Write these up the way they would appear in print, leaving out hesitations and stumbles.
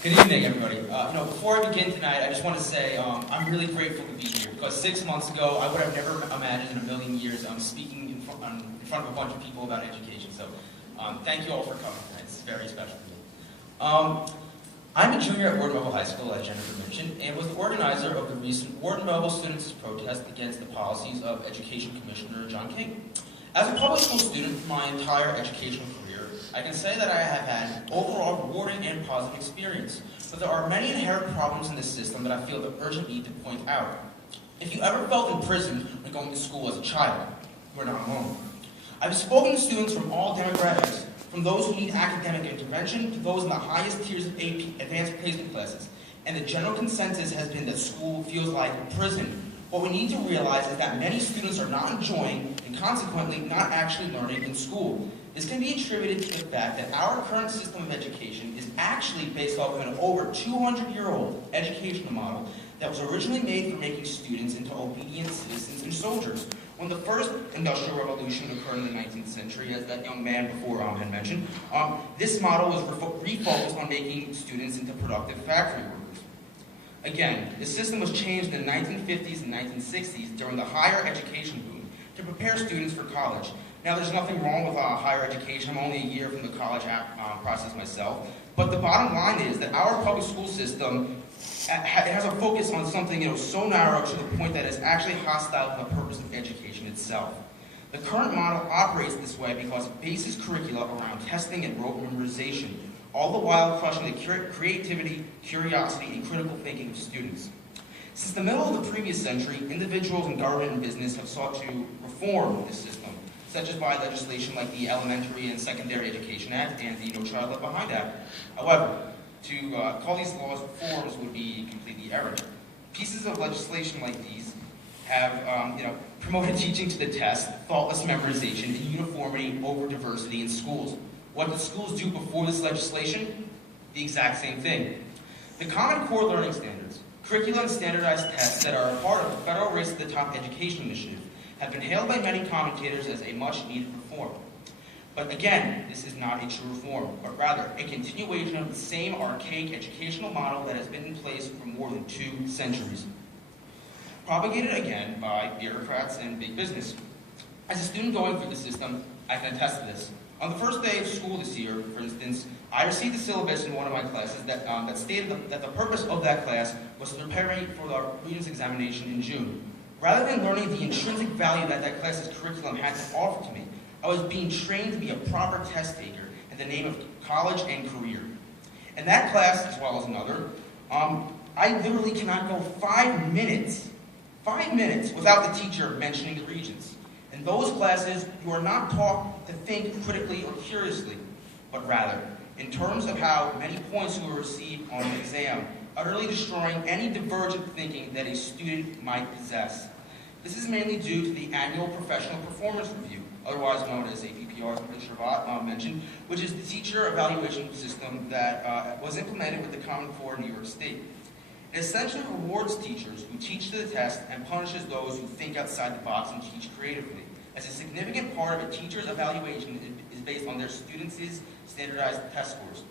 Good evening, everybody. Before I begin tonight, I just want to say I'm really grateful to be here because 6 months ago, I would have never imagined in a million years speaking in front of a bunch of people about education. So thank you all for coming tonight. It's very special to me. I'm a junior at Melville High School, as Jennifer mentioned, and was the organizer of the recent Melville students' protest against the policies of Education Commissioner John King. As a public school student for my entire educational career, I can say that I have had an overall rewarding and positive experience, but there are many inherent problems in this system that I feel the urgent need to point out. If you ever felt imprisoned when going to school as a child, you are not alone. I've spoken to students from all demographics, from those who need academic intervention to those in the highest tiers of AP advanced placement classes, and the general consensus has been that school feels like a prison. What we need to realize is that many students are not enjoying and consequently not actually learning in school. This can be attributed to the fact that our current system of education is actually based off of an over 200-year-old educational model that was originally made for making students into obedient citizens and soldiers. When the first industrial revolution occurred in the 19th century, as that young man before had mentioned, this model was refocused on making students into productive factory workers. Again, the system was changed in the 1950s and 1960s during the higher education boom to prepare students for college. Now, there's nothing wrong with higher education. I'm only a year from the college process myself. But the bottom line is that our public school system has a focus on something so narrow to the point that it's actually hostile to the purpose of education itself. The current model operates this way because it bases curricula around testing and rote memorization, all the while crushing the creativity, curiosity, and critical thinking of students. Since the middle of the previous century, individuals in government and business have sought to reform this system, such as by legislation like the Elementary and Secondary Education Act and the No Child Left Behind Act. However, to call these laws reforms would be completely errant. Pieces of legislation like these have promoted teaching to the test, thoughtless memorization, and uniformity over diversity in schools. What did schools do before this legislation? The exact same thing. The Common Core Learning Standards, curricula and standardized tests that are a part of the Federal Race to the Top Education Initiative, have been hailed by many commentators as a much-needed reform. But again, this is not a true reform, but rather a continuation of the same archaic educational model that has been in place for more than 2 centuries. Propagated again by bureaucrats and big business. As a student going through the system, I can attest to this. On the first day of school this year, for instance, I received a syllabus in one of my classes that stated that the purpose of that class was to prepare me for the readings examination in June. Rather than learning the intrinsic value that class's curriculum had to offer to me, I was being trained to be a proper test taker in the name of college and career. In that class, as well as another, I literally cannot go 5 minutes without the teacher mentioning the Regents. In those classes, you are not taught to think critically or curiously, but rather, in terms of how many points you will receive on an exam, utterly destroying any divergent thinking that a student might possess. This is mainly due to the annual Professional Performance Review, otherwise known as APPR, as Shervat mentioned, which is the teacher evaluation system that was implemented with the Common Core in New York State. It essentially rewards teachers who teach to the test and punishes those who think outside the box and teach creatively, as a significant part of a teacher's evaluation is based on their students' standardized test scores.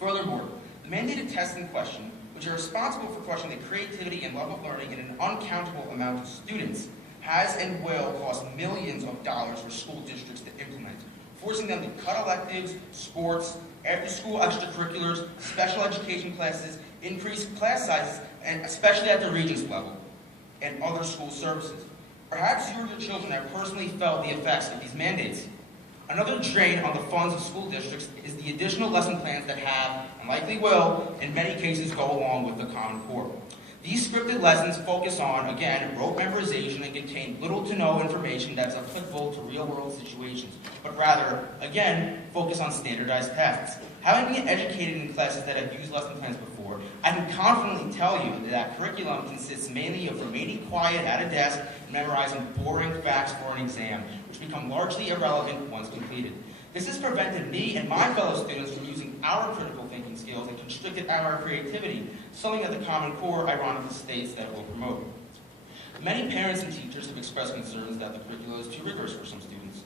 Furthermore, the mandated tests in question, which are responsible for crushing the creativity and love of learning in an uncountable amount of students, has and will cost millions of dollars for school districts to implement, forcing them to cut electives, sports, after-school extracurriculars, special education classes, increase class sizes, and especially at the Regents level, and other school services. Perhaps you or your children have personally felt the effects of these mandates. Another drain on the funds of school districts is the additional lesson plans that have, and likely will, in many cases go along with the Common Core. These scripted lessons focus on, again, rote memorization and contain little to no information that is applicable to real-world situations, but rather, again, focus on standardized tests. Having been educated in classes that have used lesson plans before, I can confidently tell you that curriculum consists mainly of remaining quiet at a desk and memorizing boring facts for an exam, which become largely irrelevant once completed. This has prevented me and my fellow students from using our critical thinking skills and constricted our creativity, something that the Common Core ironically states that it will promote. Many parents and teachers have expressed concerns that the curricula is too rigorous for some students.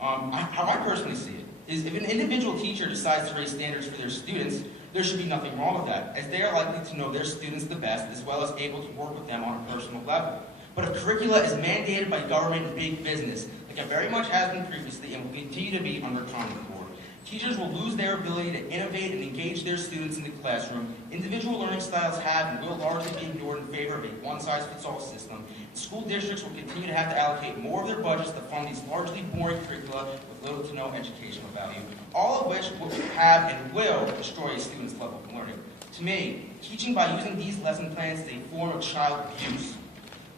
How I personally see it, is if an individual teacher decides to raise standards for their students, there should be nothing wrong with that, as they are likely to know their students the best, as well as able to work with them on a personal level. But if curricula is mandated by government and big business, like it very much has been previously and will continue to be under Common Core, teachers will lose their ability to innovate and engage their students in the classroom. Individual learning styles have and will largely be ignored in favor of a one-size-fits-all system. School districts will continue to have to allocate more of their budgets to fund these largely boring curricula with little to no educational value, all of which will have and will destroy a student's level of learning. To me, teaching by using these lesson plans is a form of child abuse.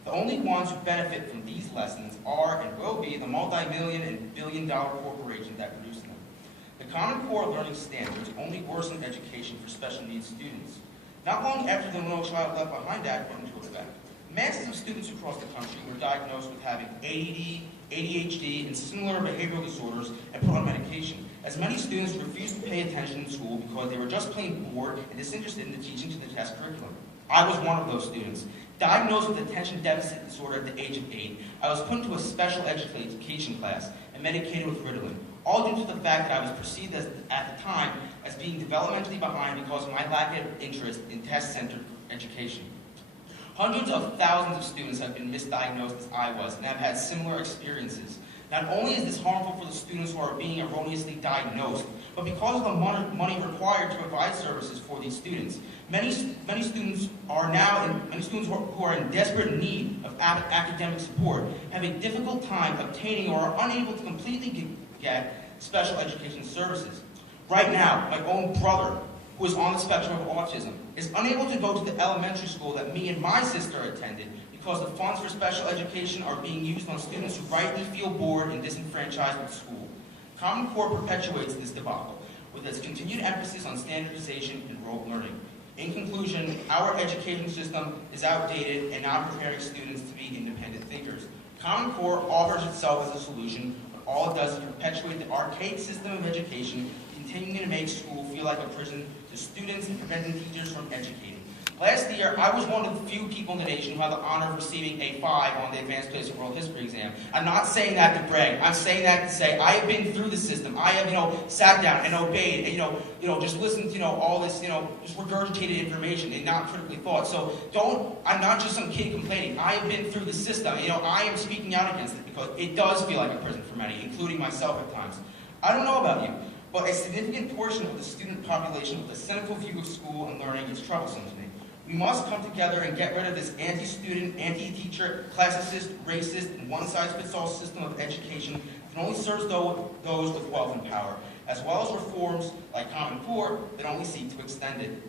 The only ones who benefit from these lessons are and will be the multi-million and billion-dollar corporations that produce them. The Common Core learning standards only worsen education for special needs students. Not long after the No Child Left Behind Act went into effect, masses of students across the country were diagnosed with having ADD, ADHD, and similar behavioral disorders and put on medication, as many students refused to pay attention in school because they were just plain bored and disinterested in the teaching to the test curriculum. I was one of those students. Diagnosed with attention deficit disorder at the age of 8, I was put into a special education class and medicated with Ritalin, all due to the fact that I was perceived as, at the time as being developmentally behind because of my lack of interest in test-centered education. Hundreds of thousands of students have been misdiagnosed as I was and have had similar experiences. Not only is this harmful for the students who are being erroneously diagnosed, but because of the money required to provide services for these students, many students who are in desperate need of academic support have a difficult time obtaining or are unable to completely get special education services. Right now, my own brother, who is on the spectrum of autism, is unable to go to the elementary school that me and my sister attended because the funds for special education are being used on students who rightly feel bored and disenfranchised with school. Common Core perpetuates this debacle with its continued emphasis on standardization and rote learning. In conclusion, our education system is outdated and not preparing students to be independent thinkers. Common Core offers itself as a solution, but all it does is perpetuate the archaic system of education, continuing to make school feel like a prison to students and preventing teachers from educating. Last year, I was one of the few people in the nation who had the honor of receiving a 5 on the Advanced Basic World History exam. I'm not saying that to brag. I'm saying that to say I have been through the system. I have, sat down and obeyed, and, just listened to, all this, just regurgitated information and not critically thought. So I'm not just some kid complaining. I have been through the system. I am speaking out against it because it does feel like a prison for many, including myself at times. I don't know about you, but a significant portion of the student population with a cynical view of school and learning is troublesome to me. We must come together and get rid of this anti-student, anti-teacher, classicist, racist, and one-size-fits-all system of education that only serves those with wealth and power, as well as reforms like Common Core that only seek to extend it.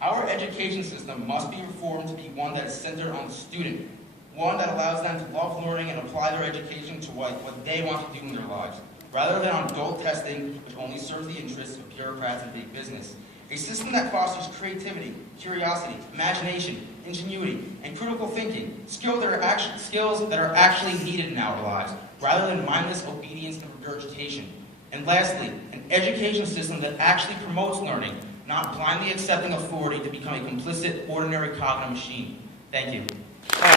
Our education system must be reformed to be one that is centered on the student, one that allows them to love learning and apply their education to what they want to do in their lives, rather than on dull testing, which only serves the interests of bureaucrats and big business. A system that fosters creativity, curiosity, imagination, ingenuity, and critical thinking, skills that are actually needed in our lives, rather than mindless obedience and regurgitation. And lastly, an education system that actually promotes learning, not blindly accepting authority to become a complicit, ordinary cognitive machine. Thank you.